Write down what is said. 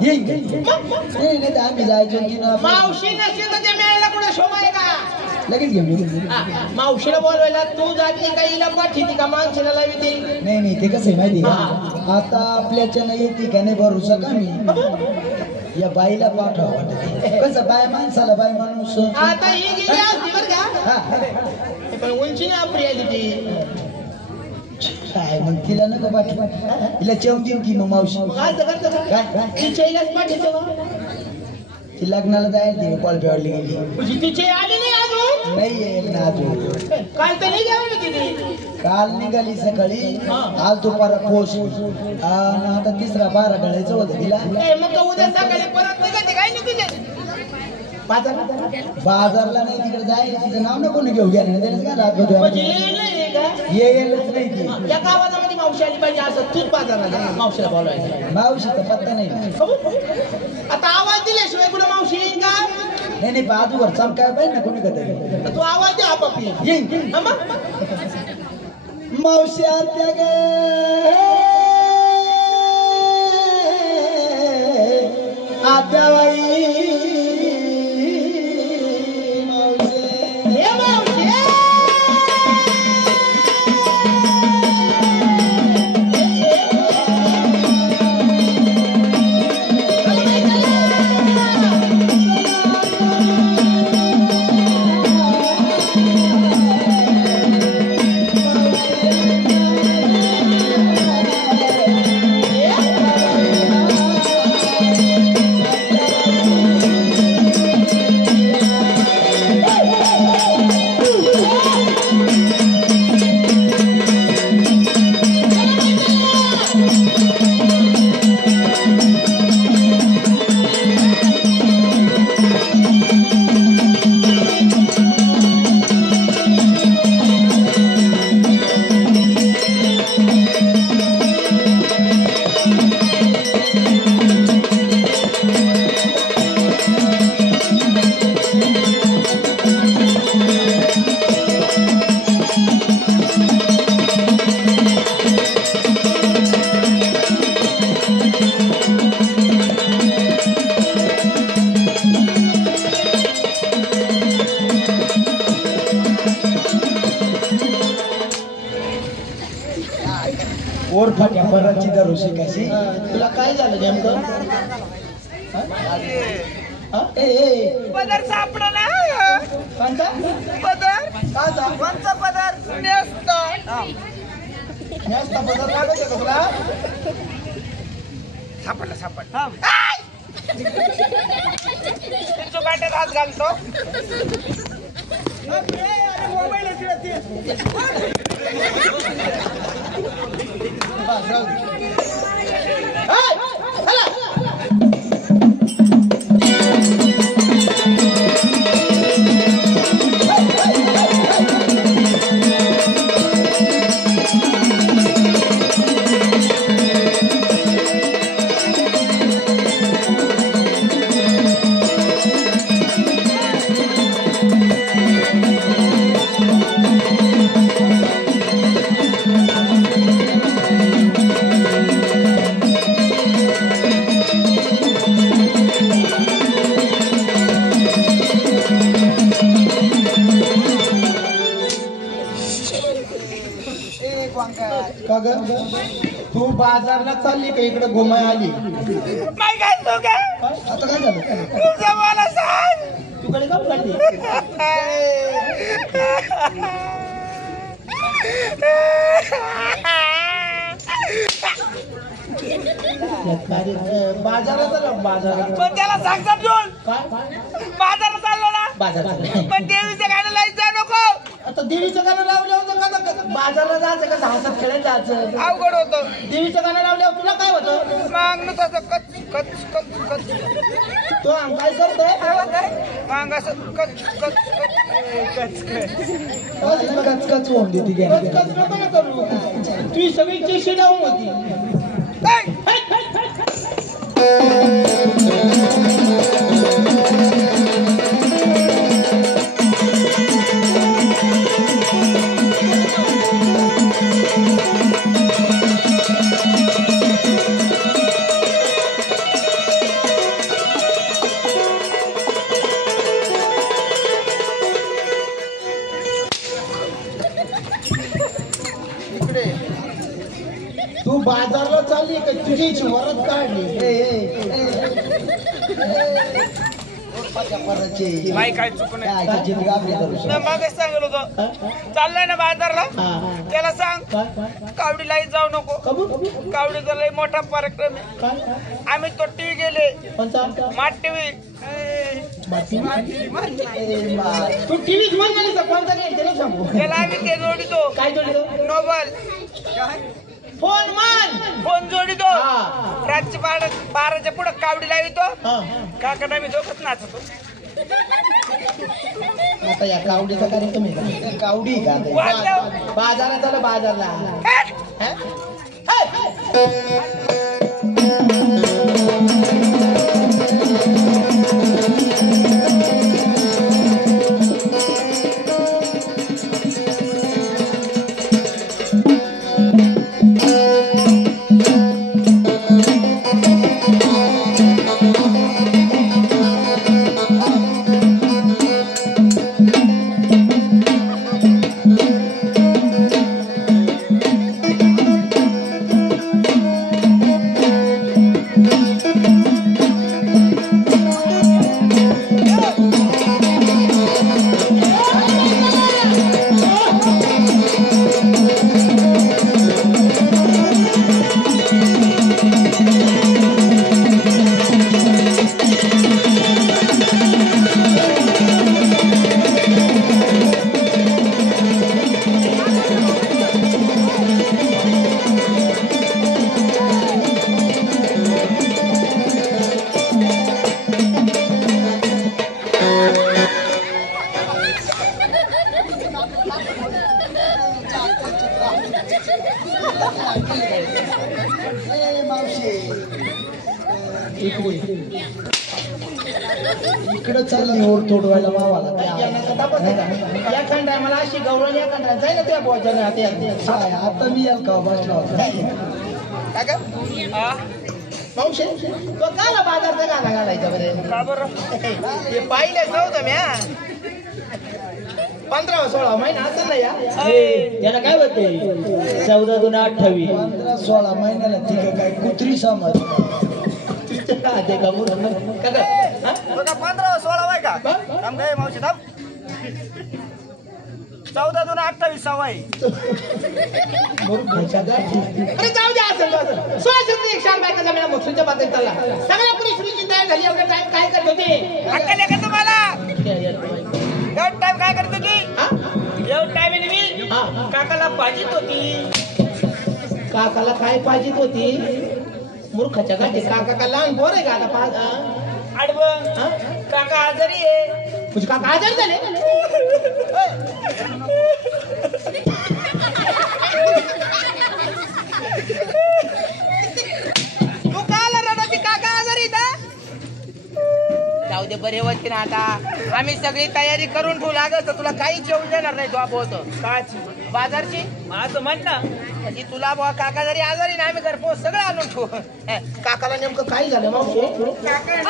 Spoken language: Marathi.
येईन नाही नाही आम्ही जायचो की ना मावशी नसेल तर ते मिळायला कुठे शोभा आहे का लगेच घेऊन मावशीला बोलवायला तू जाते का हिला पाठीती का माणसाला लावते नाही नाही ते कसं आहे माहिती का आता आपल्याच्या नाही येते का नाही भरोसा का मी या बाईला पाठवा वाटत कसं बाय माणसाला बाय माणूस आता ही गेली असती बरं का पण उंची नाही आपली आली ती काय मग तिला नको पाठवा तिला जेवण देऊ की मग मावशी काय तिच्या हिलाच पाठीचं ती लग्नाला जायला ती कॉलपेवाडली गेली म्हणजे तिचे आली नाही अजून नाही येईल ना अजून काल तर नाही जावं तिथे काल निघाली सकाळी आज दुपारा पोच आता तिसरा 12 ढळायचं होतं तिला मग उद्या सकाळी परत नाही का ते काय नाही तुझे बाजारला नाही तिकडे जायला तिचं नाव नको घेऊ घ्या काय लागत येईलच नाही ती या गावामध्ये मावशी आली पाहिजे असं तूच बाजारला मावशीला बोलवायचं मावशीचा पत्ता नाही आता आवाज दिल्याशिवाय कुठं मावशी येईल का नाही नाही बाजूवर चाल काय पाहिजे ना कोणी कधी तू आवाज दे आपापली येईन मावशी आत्या गे आत्याबाई ओर फाट्या बराची दरोशी कशी तुला काय झालं नेमकं पदर सापडला कोणता पदर काचा कोणता पदर नेसतो जास्त बदल लागत आहे का तुला सापडला सापडला तुमचं काट्यात हात घालतो मोबाईल का ग तू बाजारला चालली का इकडे घुमाय आली काय घालतो का आता काय झालं तुझं मला सांग तू कडे जाऊ काढली बाजारात पण त्याला सांगतात दोन काय बाजारात चाललो ना बाजारात पण देवीचं गाणं लावायचं नको आता देवीचं गाणं लावल्यावर का बाजारला जायचं का साहसात खेळायला जायचं अवघड होतं देवीचं गाणं लावल्यावर तुला काय होतं मग मी तसं कच कच कच कच तो काय करतोय मग असं कच कच कच कच कचकच होऊन देते गेली कच नको ना करू तुझी सगळी केशी डाऊन होती तुझी इच्छा वरच काढली. माई काय चुकून आहे. काय मागे सांगत होतो चाललाय ना बाजारला त्याला सांग कावडीलाही जाऊ नको. कावडीचा लय मोठा कार्यक्रम आहे. आम्ही तो टीव्ही गेले माठ टीव्ही. तू टीव्हीच म्हणून कोणता नाही त्याला सांगू. त्याला आम्ही ते जोडितो. काय जोडतो? नोबल फोन मान. फोन जोडितो. हा. रातची 12च्या पुढे कावडी लावितो. हा. काका आम्ही दोघंच नाचतो. आता या कावडीचा कार्यक्रम आहे का? कावडी का ते? बाजारात आलं बाजारला. हा? इकडं चालली ओढ तोडवायला मावाला. या खंडा मला अशी गवळण या खंडा जाय ना त्या बोजाने आता मी याल का बसला होता. मावशे तो काला बाजारचा गाणं घालायचा बरे. का बरं? हे पाहिलं नव्हतं म्या 15-16 महिना असेल ना या. त्याला काय होते 14-28 15-16 महिन्याला ती काय कुत्री समज. ते का मुलं काका हा? बघा 15-16 वय का? थांब काय मावशी थांब. 14-28 सवय. अरे जाऊ द्या असं 16 एक शाल बायका जमिना मथुरच्या बाजारात चालला. सगळ्या पुरी सुरीची तयार झाली. एवढं टाइम काय करत होते? अक्कल आहे का तुम्हाला? एवढ टाइम काय करत होती? एवढ टाइम आहे मी हा. काकाला पाहिजेत होती. काकाला काय पाहिजे होती? मूर्खाच्या गाठी. काका का लहान बोर आहे का आता पाहत? आडवं हा? काका आजारी आहे. तुझे काका आजारी झाले? तू काला रडाची काका आजारी आहे ना? जाऊ दे बरे होते ना आता. आम्ही सगळी तयारी करून ठेवू लागत तर तुला काहीच जेवून देणार नाही. तो होत काची बाजारची माझं म्हण ना म्हणजे तुला बुवा काका जरी आजारी ना आम्ही घरपोच सगळं आणून ठेवू. काकाला नेमकं काय झालं मावशी? काका